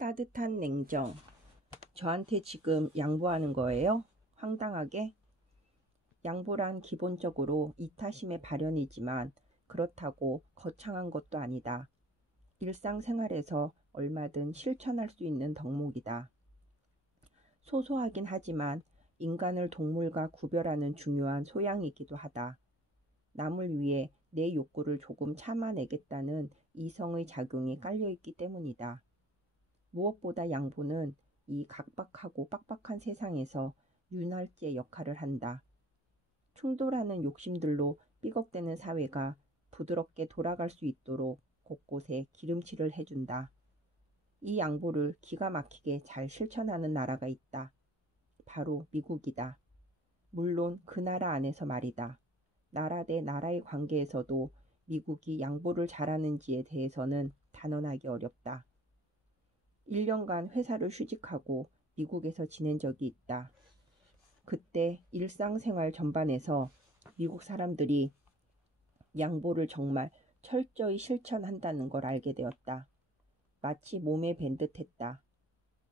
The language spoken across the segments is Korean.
따뜻한 냉정. 저한테 지금 양보하는 거예요? 황당하게? 양보란 기본적으로 이타심의 발현이지만 그렇다고 거창한 것도 아니다. 일상생활에서 얼마든 실천할 수 있는 덕목이다. 소소하긴 하지만 인간을 동물과 구별하는 중요한 소양이기도 하다. 남을 위해 내 욕구를 조금 참아내겠다는 이성의 작용이 깔려있기 때문이다. 무엇보다 양보는 이 각박하고 빡빡한 세상에서 윤활제 역할을 한다. 충돌하는 욕심들로 삐걱대는 사회가 부드럽게 돌아갈 수 있도록 곳곳에 기름칠을 해준다. 이 양보를 기가 막히게 잘 실천하는 나라가 있다. 바로 미국이다. 물론 그 나라 안에서 말이다. 나라 대 나라의 관계에서도 미국이 양보를 잘하는지에 대해서는 단언하기 어렵다. 1년간 회사를 휴직하고 미국에서 지낸 적이 있다. 그때 일상생활 전반에서 미국 사람들이 양보를 정말 철저히 실천한다는 걸 알게 되었다. 마치 몸에 밴 듯했다.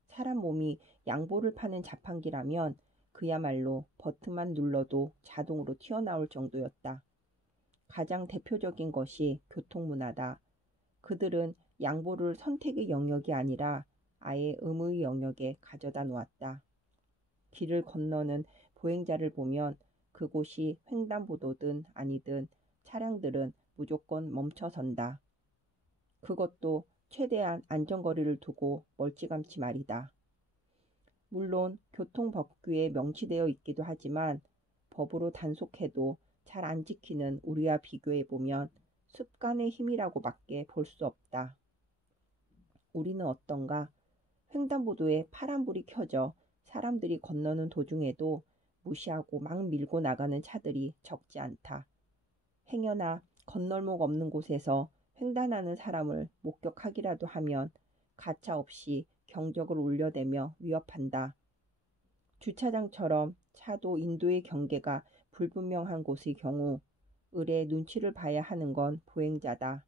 사람 몸이 양보를 파는 자판기라면 그야말로 버튼만 눌러도 자동으로 튀어나올 정도였다. 가장 대표적인 것이 교통문화다. 그들은 양보를 선택의 영역이 아니라 아예 의무의 영역에 가져다 놓았다. 길을 건너는 보행자를 보면 그곳이 횡단보도든 아니든 차량들은 무조건 멈춰선다. 그것도 최대한 안전거리를 두고 멀찌감치 말이다. 물론 교통법규에 명시되어 있기도 하지만 법으로 단속해도 잘 안 지키는 우리와 비교해보면 습관의 힘이라고밖에 볼 수 없다. 우리는 어떤가? 횡단보도에 파란불이 켜져 사람들이 건너는 도중에도 무시하고 막 밀고 나가는 차들이 적지 않다. 행여나 건널목 없는 곳에서 횡단하는 사람을 목격하기라도 하면 가차없이 경적을 울려대며 위협한다. 주차장처럼 차도 인도의 경계가 불분명한 곳의 경우 을의 눈치를 봐야 하는 건 보행자다.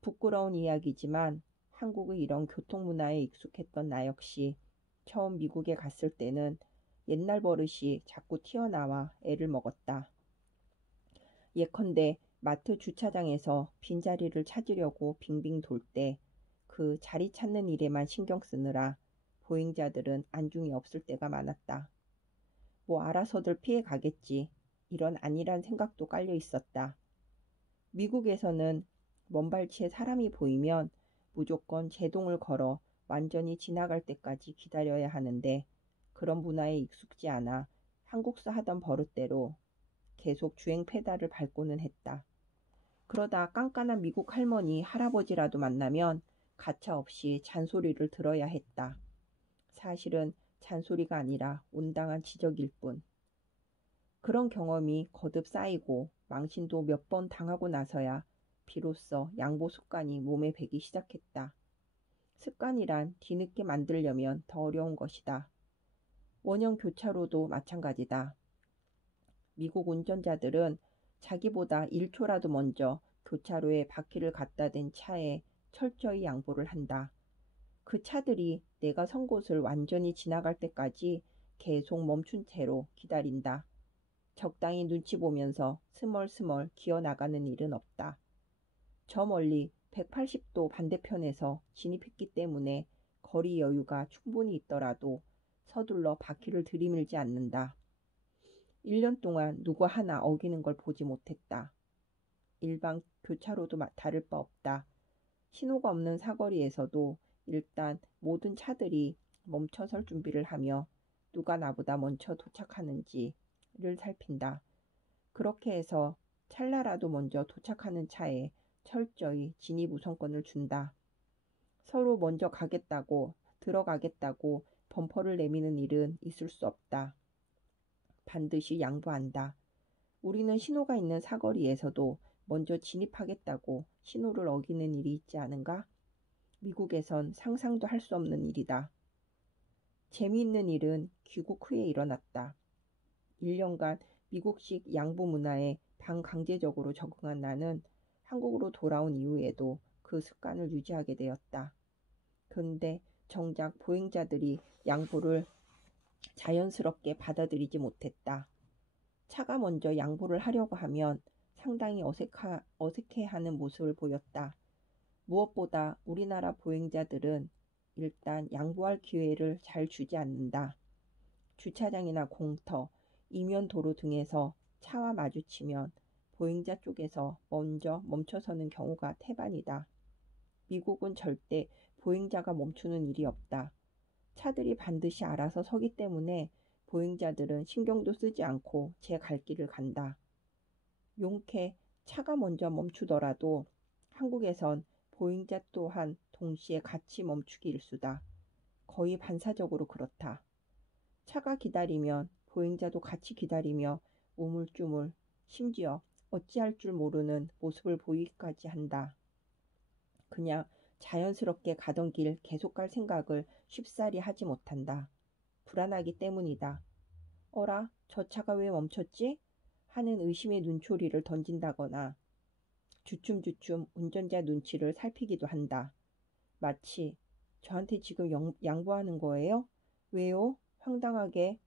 부끄러운 이야기지만 한국의 이런 교통문화에 익숙했던 나 역시 처음 미국에 갔을 때는 옛날 버릇이 자꾸 튀어나와 애를 먹었다. 예컨대 마트 주차장에서 빈자리를 찾으려고 빙빙 돌 때 그 자리 찾는 일에만 신경 쓰느라 보행자들은 안중이 없을 때가 많았다. 뭐 알아서들 피해 가겠지. 이런 안일한 생각도 깔려 있었다. 미국에서는 먼발치에 사람이 보이면 무조건 제동을 걸어 완전히 지나갈 때까지 기다려야 하는데 그런 문화에 익숙지 않아 한국서 하던 버릇대로 계속 주행 페달을 밟고는 했다. 그러다 깐깐한 미국 할머니, 할아버지라도 만나면 가차없이 잔소리를 들어야 했다. 사실은 잔소리가 아니라 온당한 지적일 뿐. 그런 경험이 거듭 쌓이고 망신도 몇 번 당하고 나서야 비로소 양보 습관이 몸에 배기 시작했다. 습관이란 뒤늦게 만들려면 더 어려운 것이다. 원형 교차로도 마찬가지다. 미국 운전자들은 자기보다 1초라도 먼저 교차로에 바퀴를 갖다 댄 차에 철저히 양보를 한다. 그 차들이 내가 선 곳을 완전히 지나갈 때까지 계속 멈춘 채로 기다린다. 적당히 눈치 보면서 스멀스멀 기어나가는 일은 없다. 저 멀리 180도 반대편에서 진입했기 때문에 거리 여유가 충분히 있더라도 서둘러 바퀴를 들이밀지 않는다. 1년 동안 누구 하나 어기는 걸 보지 못했다. 일반 교차로도 다를 바 없다. 신호가 없는 사거리에서도 일단 모든 차들이 멈춰설 준비를 하며 누가 나보다 먼저 도착하는지를 살핀다. 그렇게 해서 찰나라도 먼저 도착하는 차에 철저히 진입 우선권을 준다. 서로 먼저 가겠다고 들어가겠다고 범퍼를 내미는 일은 있을 수 없다. 반드시 양보한다. 우리는 신호가 있는 사거리에서도 먼저 진입하겠다고 신호를 어기는 일이 있지 않은가? 미국에선 상상도 할 수 없는 일이다. 재미있는 일은 귀국 후에 일어났다. 1년간 미국식 양보 문화에 반강제적으로 적응한 나는 한국으로 돌아온 이후에도 그 습관을 유지하게 되었다. 그런데 정작 보행자들이 양보를 자연스럽게 받아들이지 못했다. 차가 먼저 양보를 하려고 하면 상당히 어색해하는 모습을 보였다. 무엇보다 우리나라 보행자들은 일단 양보할 기회를 잘 주지 않는다. 주차장이나 공터, 이면 도로 등에서 차와 마주치면 보행자 쪽에서 먼저 멈춰서는 경우가 태반이다. 미국은 절대 보행자가 멈추는 일이 없다. 차들이 반드시 알아서 서기 때문에 보행자들은 신경도 쓰지 않고 제 갈 길을 간다. 용케 차가 먼저 멈추더라도 한국에선 보행자 또한 동시에 같이 멈추기 일수다. 거의 반사적으로 그렇다. 차가 기다리면 보행자도 같이 기다리며 우물쭈물, 심지어 어찌할 줄 모르는 모습을 보이기까지 한다. 그냥 자연스럽게 가던 길 계속 갈 생각을 쉽사리 하지 못한다. 불안하기 때문이다. 어라, 저 차가 왜 멈췄지? 하는 의심의 눈초리를 던진다거나 주춤주춤 운전자 눈치를 살피기도 한다. 마치 저한테 지금 양보하는 거예요? 왜요? 황당하게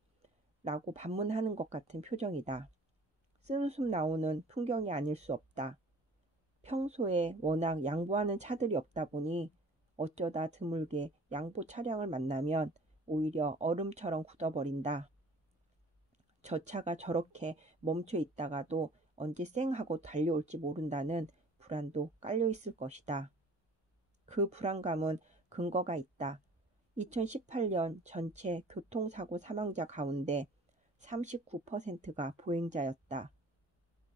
라고 반문하는 것 같은 표정이다. 쓴웃음 나오는 풍경이 아닐 수 없다. 평소에 워낙 양보하는 차들이 없다 보니 어쩌다 드물게 양보 차량을 만나면 오히려 얼음처럼 굳어버린다. 저 차가 저렇게 멈춰 있다가도 언제 쌩 하고 달려올지 모른다는 불안도 깔려 있을 것이다. 그 불안감은 근거가 있다. 2018년 전체 교통사고 사망자 가운데 39%가 보행자였다.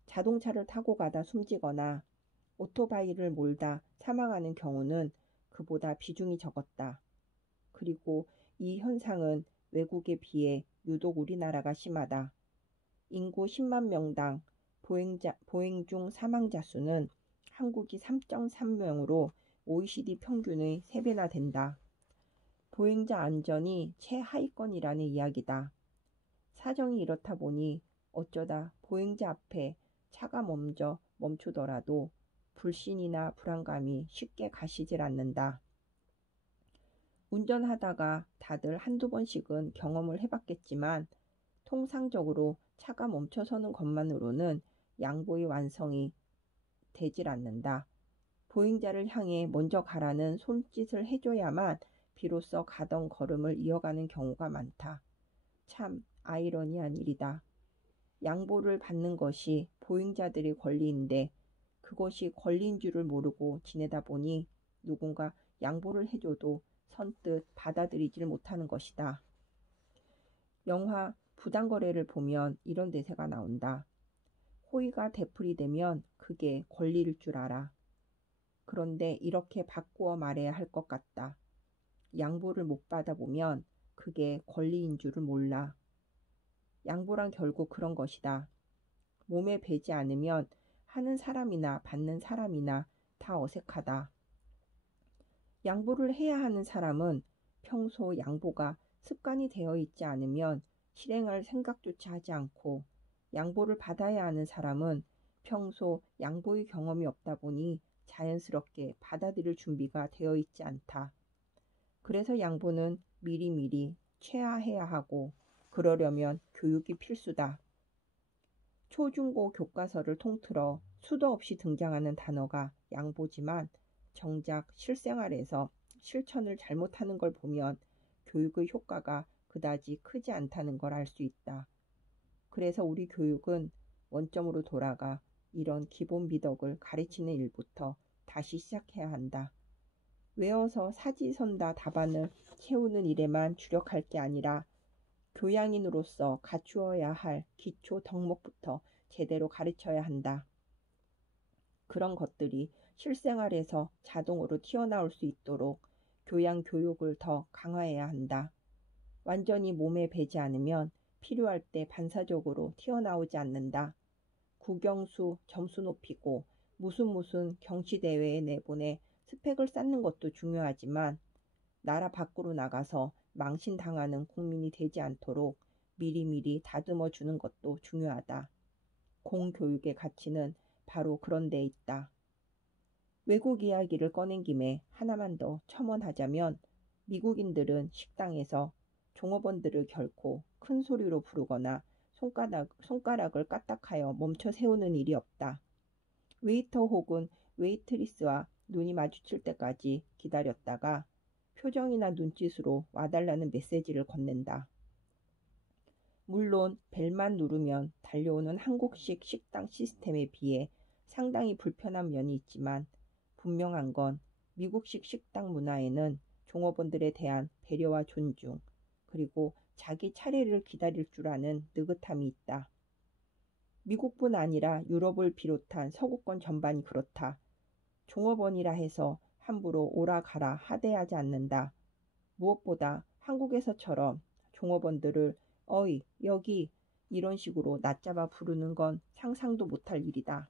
자동차를 타고 가다 숨지거나 오토바이를 몰다 사망하는 경우는 그보다 비중이 적었다. 그리고 이 현상은 외국에 비해 유독 우리나라가 심하다. 인구 10만 명당 보행 중 사망자 수는 한국이 3.3명으로 OECD 평균의 3배나 된다. 보행자 안전이 최하위권이라는 이야기다. 사정이 이렇다 보니 어쩌다 보행자 앞에 차가 먼저 멈추더라도 불신이나 불안감이 쉽게 가시질 않는다. 운전하다가 다들 한두 번씩은 경험을 해봤겠지만 통상적으로 차가 멈춰서는 것만으로는 양보의 완성이 되질 않는다. 보행자를 향해 먼저 가라는 손짓을 해줘야만 비로소 가던 걸음을 이어가는 경우가 많다. 참 아이러니한 일이다. 양보를 받는 것이 보행자들의 권리인데 그것이 권리인 줄을 모르고 지내다 보니 누군가 양보를 해줘도 선뜻 받아들이질 못하는 것이다. 영화 부당거래를 보면 이런 대사가 나온다. 호의가 되풀이되면 그게 권리일 줄 알아. 그런데 이렇게 바꾸어 말해야 할 것 같다. 양보를 못 받아보면 그게 권리인 줄을 몰라. 양보란 결국 그런 것이다. 몸에 배지 않으면 하는 사람이나 받는 사람이나 다 어색하다. 양보를 해야 하는 사람은 평소 양보가 습관이 되어 있지 않으면 실행할 생각조차 하지 않고 양보를 받아야 하는 사람은 평소 양보의 경험이 없다 보니 자연스럽게 받아들일 준비가 되어 있지 않다. 그래서 양보는 미리미리 체화해야 하고 그러려면 교육이 필수다. 초중고 교과서를 통틀어 수도 없이 등장하는 단어가 양보지만 정작 실생활에서 실천을 잘못하는 걸 보면 교육의 효과가 그다지 크지 않다는 걸 알 수 있다. 그래서 우리 교육은 원점으로 돌아가 이런 기본 미덕을 가르치는 일부터 다시 시작해야 한다. 외워서 사지선다 답안을 채우는 일에만 주력할 게 아니라 교양인으로서 갖추어야 할 기초 덕목부터 제대로 가르쳐야 한다. 그런 것들이 실생활에서 자동으로 튀어나올 수 있도록 교양 교육을 더 강화해야 한다. 완전히 몸에 배지 않으면 필요할 때 반사적으로 튀어나오지 않는다. 국영수 점수 높이고 무슨 경시대회에 내보내 스펙을 쌓는 것도 중요하지만 나라 밖으로 나가서 망신당하는 국민이 되지 않도록 미리미리 다듬어 주는 것도 중요하다. 공교육의 가치는 바로 그런 데 있다. 외국 이야기를 꺼낸 김에 하나만 더 첨언하자면 미국인들은 식당에서 종업원들을 결코 큰 소리로 부르거나 손가락을 까딱하여 멈춰 세우는 일이 없다. 웨이터 혹은 웨이트리스와 눈이 마주칠 때까지 기다렸다가 표정이나 눈짓으로 와달라는 메시지를 건넨다. 물론 벨만 누르면 달려오는 한국식 식당 시스템에 비해 상당히 불편한 면이 있지만 분명한 건 미국식 식당 문화에는 종업원들에 대한 배려와 존중, 그리고 자기 차례를 기다릴 줄 아는 느긋함이 있다. 미국뿐 아니라 유럽을 비롯한 서구권 전반이 그렇다. 종업원이라 해서 함부로 오라 가라 하대하지 않는다. 무엇보다 한국에서처럼 종업원들을 어이, 여기 이런 식으로 낮잡아 부르는 건 상상도 못할 일이다.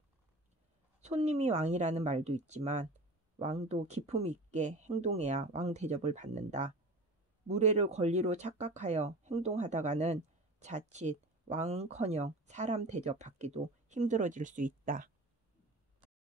손님이 왕이라는 말도 있지만 왕도 기품 있게 행동해야 왕 대접을 받는다. 무례를 권리로 착각하여 행동하다가는 자칫 왕은커녕 사람 대접 받기도 힘들어질 수 있다.